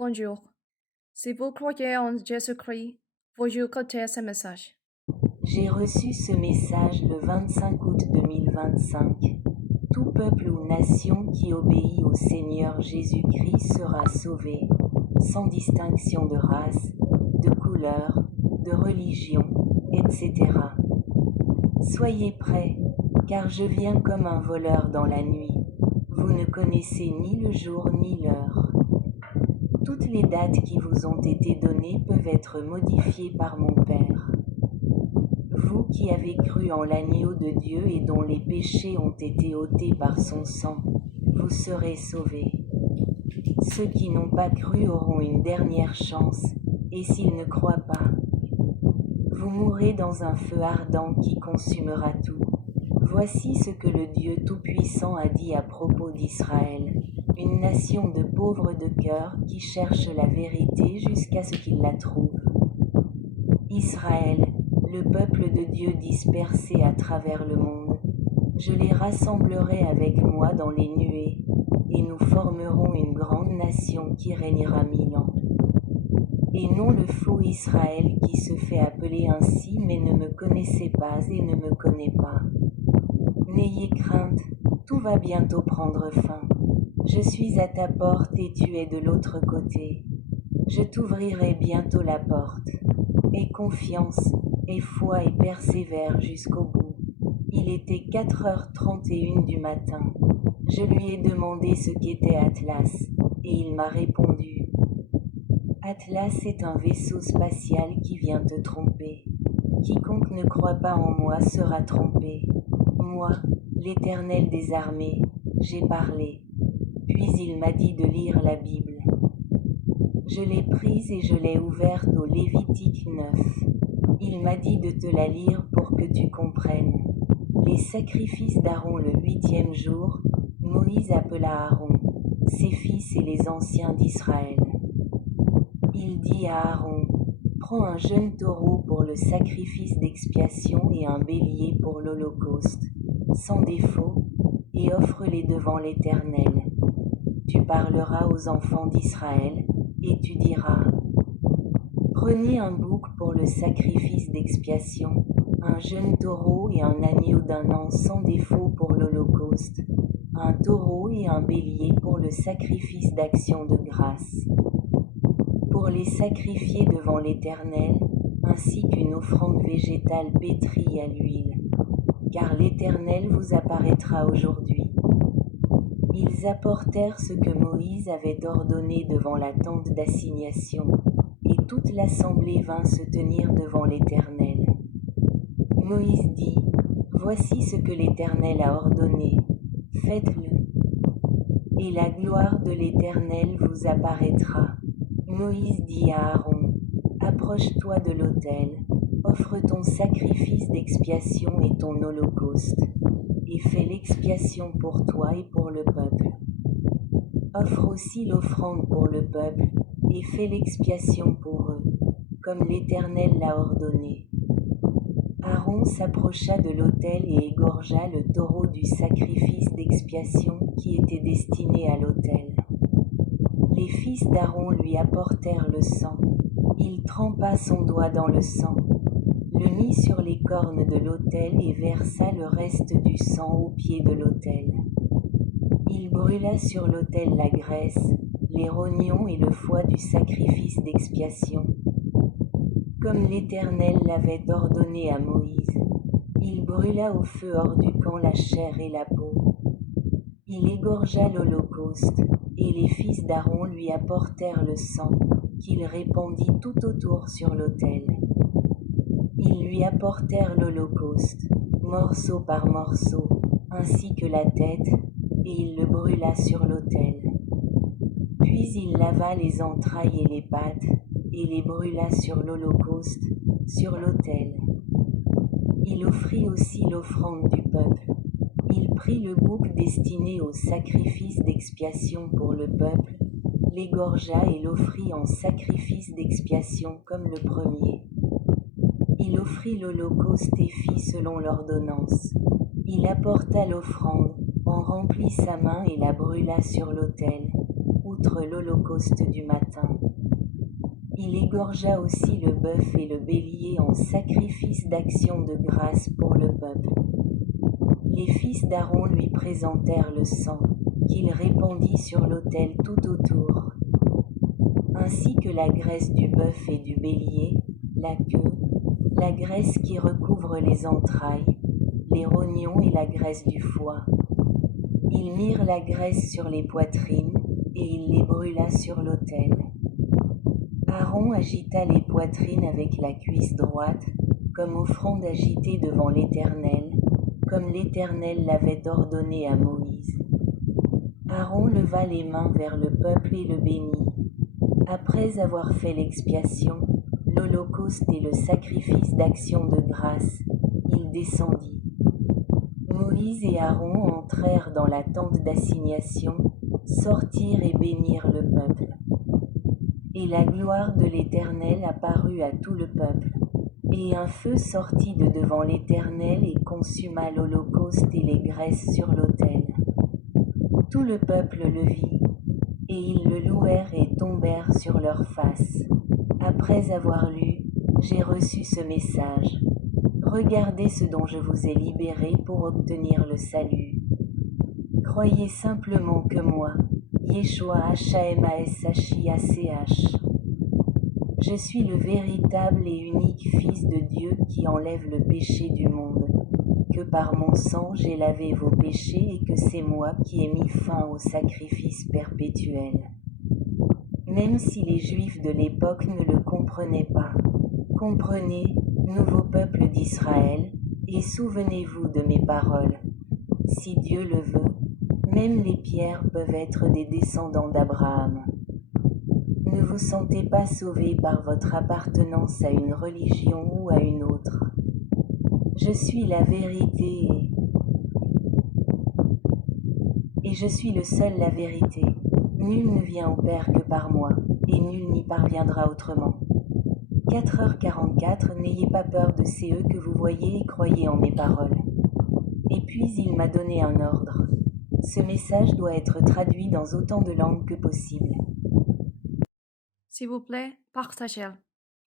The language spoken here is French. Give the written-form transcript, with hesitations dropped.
Bonjour. Si vous croyez en Jésus-Christ, veuillez écouter ce message. J'ai reçu ce message le 25 août 2025. Tout peuple ou nation qui obéit au Seigneur Jésus-Christ sera sauvé, sans distinction de race, de couleur, de religion, etc. Soyez prêts, car je viens comme un voleur dans la nuit. Vous ne connaissez ni le jour ni l'heure. Toutes les dates qui vous ont été données peuvent être modifiées par mon Père. Vous qui avez cru en l'agneau de Dieu et dont les péchés ont été ôtés par son sang, vous serez sauvés. Ceux qui n'ont pas cru auront une dernière chance, et s'ils ne croient pas, vous mourrez dans un feu ardent qui consumera tout. Voici ce que le Dieu Tout-Puissant a dit à propos d'Israël, une nation de pauvres de cœur qui cherche la vérité jusqu'à ce qu'il la trouve. Israël, le peuple de Dieu dispersé à travers le monde, je les rassemblerai avec moi dans les nuées, et nous formerons une grande nation qui régnera 1000 ans. Et non le faux Israël qui se fait appeler ainsi mais ne me connaissait pas et ne me connaît pas. N'ayez crainte, tout va bientôt prendre fin. Je suis à ta porte et tu es de l'autre côté. Je t'ouvrirai bientôt la porte. Aie confiance, aie foi et persévère jusqu'au bout. Il était 4h31 du matin. Je lui ai demandé ce qu'était Atlas, et il m'a répondu. Atlas est un vaisseau spatial qui vient te tromper. Quiconque ne croit pas en moi sera trompé. Moi, l'Éternel des armées, j'ai parlé. Puis il m'a dit de lire la Bible. Je l'ai prise et je l'ai ouverte au Lévitique 9. Il m'a dit de te la lire pour que tu comprennes. Les sacrifices d'Aaron le 8e jour, Moïse appela Aaron, ses fils et les anciens d'Israël. Il dit à Aaron, prends un jeune taureau pour le sacrifice d'expiation et un bélier pour l'holocauste, sans défaut, et offre-les devant l'Éternel. Tu parleras aux enfants d'Israël, et tu diras, prenez un bouc pour le sacrifice d'expiation, un jeune taureau et un agneau d'un an sans défaut pour l'holocauste, un taureau et un bélier pour le sacrifice d'action de grâce. Pour les sacrifier devant l'Éternel, ainsi qu'une offrande végétale pétrie à l'huile, car l'Éternel vous apparaîtra aujourd'hui. Ils apportèrent ce que Moïse avait ordonné devant la tente d'assignation, et toute l'assemblée vint se tenir devant l'Éternel. Moïse dit, voici ce que l'Éternel a ordonné, faites-le. Et la gloire de l'Éternel vous apparaîtra. Moïse dit à Aaron, approche-toi de l'autel, offre ton sacrifice d'expiation et ton holocauste, et fais l'expiation pour toi et pour le peuple. Offre aussi l'offrande pour le peuple, et fais l'expiation pour eux, comme l'Éternel l'a ordonné. Aaron s'approcha de l'autel et égorgea le taureau du sacrifice d'expiation qui était destiné à l'autel. Les fils d'Aaron lui apportèrent le sang. Il trempa son doigt dans le sang, le mit sur les cornes de l'autel et versa le reste du sang au pied de l'autel. Il brûla sur l'autel la graisse, les rognons et le foie du sacrifice d'expiation, comme l'Éternel l'avait ordonné à Moïse. Il brûla au feu hors du camp la chair et la peau. Il égorgea l'holocauste, et les fils d'Aaron lui apportèrent le sang, qu'il répandit tout autour sur l'autel. Ils lui apportèrent l'holocauste, morceau par morceau, ainsi que la tête, et il le brûla sur l'autel. Puis il lava les entrailles et les pattes, et les brûla sur l'holocauste, sur l'autel. Il offrit aussi l'offrande du peuple. Il prit le bouc destiné au sacrifice d'expiation pour le peuple, l'égorgea et l'offrit en sacrifice d'expiation comme le premier. Il offrit l'holocauste et fit selon l'ordonnance. Il apporta l'offrande, en remplit sa main et la brûla sur l'autel, où outre l'holocauste du matin. Il égorgea aussi le bœuf et le bélier en sacrifice d'action de grâce pour le peuple. Les fils d'Aaron lui présentèrent le sang, qu'il répandit sur l'autel tout autour, ainsi que la graisse du bœuf et du bélier, la queue, la graisse qui recouvre les entrailles, les rognons et la graisse du foie. Ils mirent la graisse sur les poitrines, et il les brûla sur l'autel. Aaron agita les poitrines avec la cuisse droite, comme offrande agitée devant l'Éternel, comme l'Éternel l'avait ordonné à Moïse. Aaron leva les mains vers le peuple et le bénit. Après avoir fait l'expiation, l'holocauste et le sacrifice d'action de grâce, il descendit. Moïse et Aaron entrèrent dans la tente d'assignation, sortirent et bénirent le peuple. Et la gloire de l'Éternel apparut à tout le peuple, et un feu sortit de devant l'Éternel et consuma l'holocauste et les graisses sur l'autel. Tout le peuple le vit, et ils le louèrent et tombèrent sur leurs faces. Après avoir lu, j'ai reçu ce message. Regardez ce dont je vous ai libéré pour obtenir le salut. Croyez simplement que moi, Yeshua HAMASHIACH, je suis le véritable et unique Fils de Dieu qui enlève le péché du monde, que par mon sang j'ai lavé vos péchés et que c'est moi qui ai mis fin au sacrifice perpétuel. Même si les Juifs de l'époque ne le comprenaient pas, comprenez, nouveau peuple d'Israël, et souvenez-vous de mes paroles. Si Dieu le veut, même les pierres peuvent être des descendants d'Abraham. Ne vous sentez pas sauvés par votre appartenance à une religion ou à une autre. Je suis la vérité et je suis le seul la vérité. Nul ne vient au Père que par moi, et nul n'y parviendra autrement. 4h44, n'ayez pas peur de ces eux que vous voyez et croyez en mes paroles. Et puis il m'a donné un ordre. Ce message doit être traduit dans autant de langues que possible. S'il vous plaît, partagez-le.